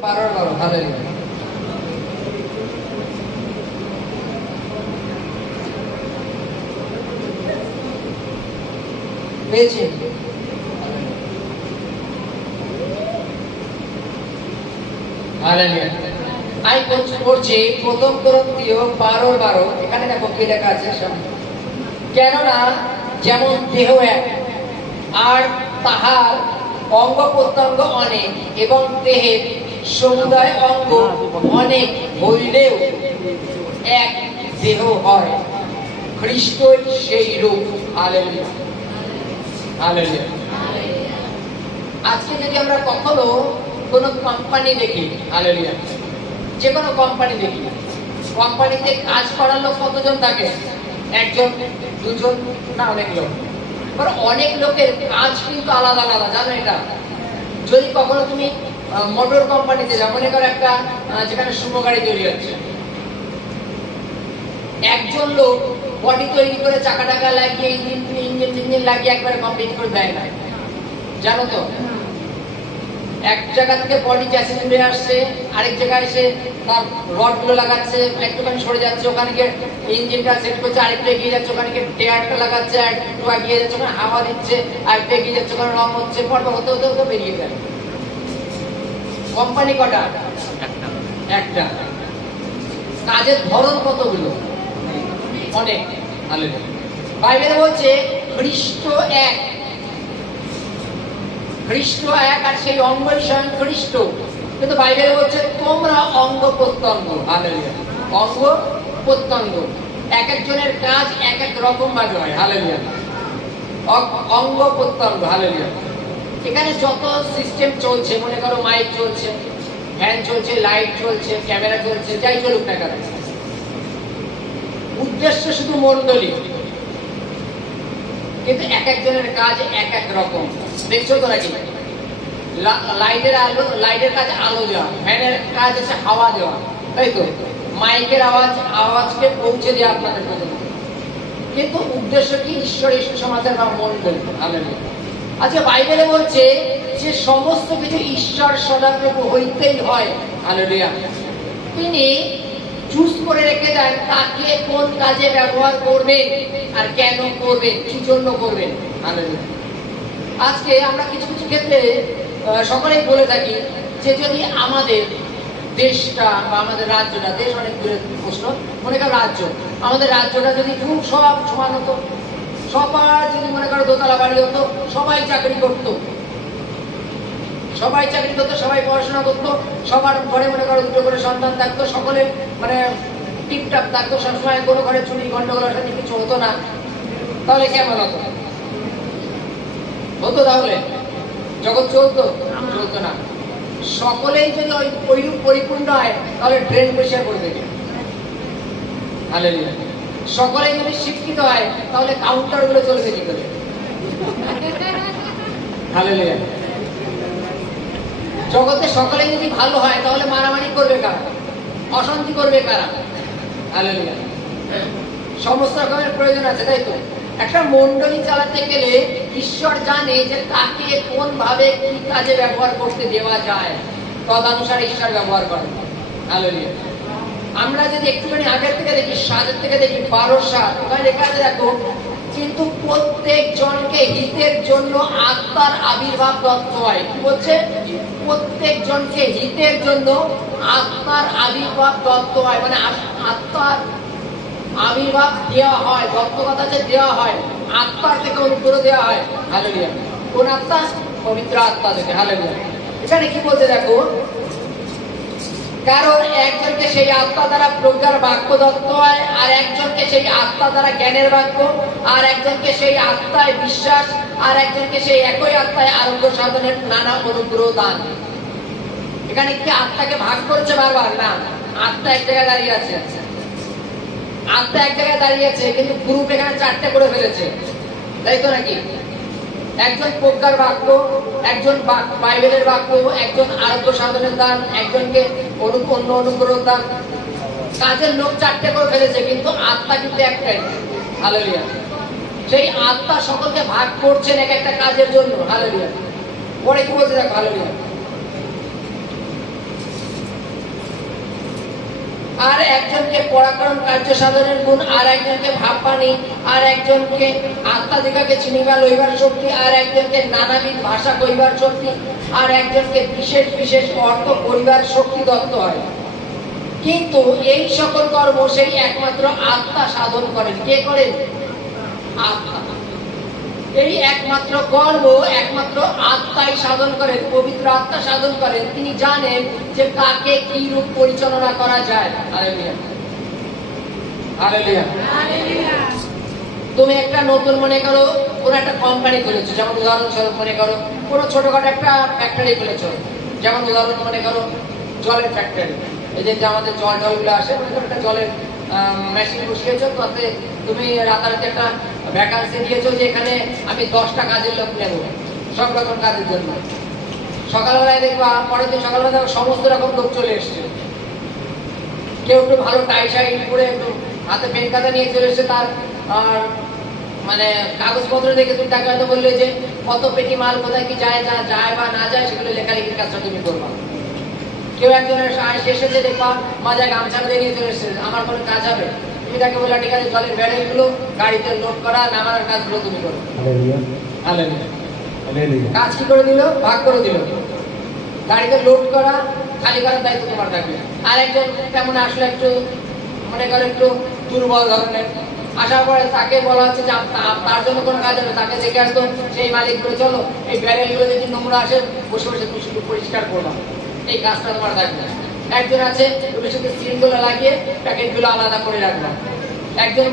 বারো পেয়েছি। আমি পড়ছি- প্রথম করন্তীয় বারো বারো এখানে দেখো কি লেখা আছে। কেননা, যেমন দেহ এক, আর তাহার অঙ্গ প্রত্যঙ্গ অনেক এবং দেহের সমুদায় অঙ্গ অনেক হইলেও এক দেহ হয়। সেই রূপ। আজকে যদি আমরা কখনো কোনো কোম্পানি দেখি, হালেলুয়া যে কোনো কোম্পানি দেখি কোম্পানিতে কাজ করার লোক কতজন থাকে? একজন, দুজন, না অনেক লোক? অনেক লোকের কাজ কিন্তু আলাদা আলাদা জানো এটা? যদি কখনো তুমি মোটর কোম্পানিতে যাও, মনে করো একটা যেখানে সুমো গাড়ি তৈরি হচ্ছে। একজন লোক বডি তৈরি করে চাকা টাকা লাগিয়ে ইঞ্জিন ইঞ্জিন ইঞ্জিন লাগিয়ে একবারে কমপ্লিট করে দেয় না। জানো তো? এক জায়গা থেকে বডি চ্যাসিস উড়ে আসছে আরেক জায়গায় এসে তার রডগুলো লাগাচ্ছে একটুখানি সরে যাচ্ছে ওখানে গিয়ে ইঞ্জিনটা সেট করছে আরেকটু এগিয়ে যাচ্ছে ওখানে গিয়ে টেয়ারটা লাগাচ্ছে আর একটু এগিয়ে যাচ্ছে ওখানে হাওয়া দিচ্ছে আরেকটু এগিয়ে যাচ্ছে ওখানে রং হচ্ছে পর্ব হতে হতে হতে বেরিয়ে যায় কোম্পানি কটা? একটা। কাজের ধরন কতগুলো? অনেক। বাইবেল বলছে খ্রিস্ট এক। খ্রিস্ট এক, আর সেই অঙ্গই স্বয়ং খ্রিস্ট। কিন্তু বাইবেল বলছে, তোমরা অঙ্গ প্রত্যঙ্গ। অঙ্গ প্রত্যঙ্গ। এক একজনের কাজ এক এক রকম ভাবে হয়। হালেলুয়া। অঙ্গ প্রত্যঙ্গ। হালেলুয়া। এখানে যত সিস্টেম চলছে, মনে করো মাইক চলছে ফ্যান চলছে লাইট চলছে ক্যামেরা চলছে, যাই চলুক না কেন। উদ্দেশ্য শুধু মন্ডলী কিন্তু এক একজনের কাজ এক এক রকম। দেখছ তো নাকি? লাইটের আলো লাইটের কাজ আলো দেওয়া, ফ্যানের কাজ হচ্ছে হাওয়া দেওয়া, তাই তো? মাইকের আওয়াজ আওয়াজকে পৌঁছে দেওয়া আপনাদের পর্যন্ত কিন্তু উদ্দেশ্য কি? ঈশ্বরের সুসমাচার বা মন্ডল হালেলুয়া আচ্ছা বাইবেলে বলছে যে সমস্ত কিছু ঈশ্বর সদাপ্রভু হইতেই হয়। হালেলুয়া। তিনি চুজ করে রেখে দেন তাকে কোন কাজে ব্যবহার করবেন আর কেন করবেন, কি জন্য করবেন? আজকে আমরা কিছু কিছু ক্ষেত্রে সকলেই বলে থাকি যে যদি আমাদের দেশটা বা আমাদের রাজ্যটা, দেশ অনেক দূরের প্রশ্ন, মনে করো রাজ্য, আমাদের রাজ্যটা যদি খুব সব সমান হতো। সবার যদি মনে করো দোতলা বাড়ি হতো, সবাই চাকরি করতো। সবাই চাকরি করতো, সবাই পড়াশোনা করতো, সবার ঘরে মনে করো দুটো করে সন্তান থাকতো সকলে মানে টিপটাপ থাকতো সবসময় কোনো ঘরে চুরি গন্ডগোল অশান্তি কিছু হতো না। তাহলে কেমন হতো? হতো তাহলে? জগৎ চলতো? চলতো না। সকলেই যদি ওই ওইরূপ পরিপূর্ণ হয়, তাহলে ড্রেন পরিষ্কার করে দেবে সকলেই যদি শিক্ষিত হয়, তাহলে কাউন্টারগুলো চলবে কি করে? জগতে সকলে যদি ভালো হয়, তাহলে মারামারি করবে কারা? অশান্তি করবে কারা? সমস্ত রকমের প্রয়োজন আছে, তাই তো? একটা মন্ডলী চালাতে গেলে ঈশ্বর জানে যে তাকে কোন ভাবে কি কাজে ব্যবহার করতে দেওয়া যায়। তদানুসারে ঈশ্বর ব্যবহার করেন। আমরা যদি একটুখানি আগের থেকে দেখি সাতের থেকে দেখি বারো সাত ওখানে লেখা আছে, দেখো, কিন্তু প্রত্যেক জনকে হিতের জন্য আত্মার আবির্ভাব দত্ত হয়। কি বলছে? প্রত্যেক জনকে হিতের জন্য আত্মার আবির্ভাব দত্ত হয় মানে আত্মার আবির্ভাব দেওয়া হয় দত্ত কথা যে দেওয়া হয়, আত্মার থেকে অনুগ্রহ দেওয়া হয়। হালেলুয়া কোন আত্মা? পবিত্র আত্মা থেকে। হালেলুয়া এখানে কি বলতে দেখো? কারণ একজনকে সেই আত্মা দ্বারা প্রজ্ঞার বাক্য দত্ত হয়, আর একজনকে সেই আত্মা দ্বারা জ্ঞানের বাক্য, আর একজনকে সেই আত্মায় বিশ্বাস আর একজনকে সেই একই আত্মায় আরোগ্য সাধনের নানা অনুগ্রহ দান। এখানে কি আত্মাকে ভাগ করছে বারবার? না, আত্মা এক জায়গায় দাঁড়িয়ে আছে। আত্মা এক জায়গায় দাঁড়িয়ে আছে, কিন্তু গ্রুপ এখানে চারটে করে ফেলেছে। তাই তো নাকি? একজন প্রজ্ঞার বাক্য, একজন বাইবেলের বাক্য, একজন আরোগ্য সাধনের দান, একজনকে অনু অন্য অনুগ্রহ দান। কাজের লোক চারটে করে ফেলেছে, কিন্তু আত্মা কিন্তু একটাই। ভালো হালেলিয়া। সেই আত্মা সকলকে ভাগ করছেন এক একটা কাজের জন্য। হালেলিয়া পরে কি বলছে দেখো? হালেলিয়া আর একজনকে পরাক্রম কার্য সাধনের গুণ, আর একজনকে ভাববাণী, আর একজনকে আত্মাধিকাকে চিনিবা লইবার শক্তি, আর একজনকে নানাবিধ ভাষা কইবার শক্তি, আর একজনকে বিশেষ বিশেষ অর্থ করিবার শক্তি দত্ত হয়। কিন্তু এই সকল কর্ম সেই একমাত্র আত্মা সাধন করেন। কে করেন? আত্মা এই একমাত্র কর্ম একমাত্র আত্মাই সাধন করেন পবিত্র আত্মা সাধন করেন। তিনি জানেন যে কাকে কি রূপ পরিচালনা করা যায়। তুমি একটা নতুন মনে করো কোনো একটা কোম্পানি খুলেছো। যেমন উদাহরণস্বরূপ মনে করো কোনো ছোটখাটো একটা ফ্যাক্টরি খুলেছো। যেমন উদাহরণ মনে করো জলের ফ্যাক্টরি এই যে যে আমাদের জল টলগুলো আসে মনে করো একটা জলের মেশিন বসিয়েছো তাতে তুমি রাতারাতি একটা ভ্যাকান্সি দিয়েছ যে এখানে, আমি দশটা কাজের লোক নেব। সব রকম কাজের জন্য। সকালবেলায় দেখবা, পরের দিন সকালবেলা সমস্ত রকম লোক চলে এসছে। কেউ একটু ভালো টাই শাই করে একটু হাতে পেন খাতা নিয়ে চলে এসেছে তার মানে কাগজপত্র দেখে তুমি তাকে হয়তো বললে যে, কত পেটি মাল, কোথায় কি যায় না যায় বা না যায়, সেগুলো লেখালেখির কাজটা তুমি করবা। কেউ একজনের শেষে যে দেখবা মাঝে গামছা বেঁধে নিয়ে চলে এসেছে, আমার কোনো কাজ হবে? তুমি তাকে বললা ঠিক আছে জলের ব্যারেলগুলো গাড়িতে লোড করা নামানোর কাজগুলো তুমি করো. কাজ কি করে দিল? ভাগ করে দিল। গাড়িতে লোড করা খালি করার দায়িত্ব তোমার থাকবে। আর একজন তেমন আসলে একটু মনে করো একটু দুর্বল ধরনের। আসার পরে তাকে বলা হচ্ছে যে তার জন্য কোনো কাজ হবে তাকে দেখে আসতো সেই মালিক করে চলো এই ব্যারেলগুলো যদি নোংরা আসে বসে বসে তুমি শুধু পরিষ্কার করলাম এই কাজটা তোমার থাকবে একজন আছে তুমি শুধু সিলগুলো লাগিয়ে প্যাকেটগুলো আলাদা করে রাখলাম। একজন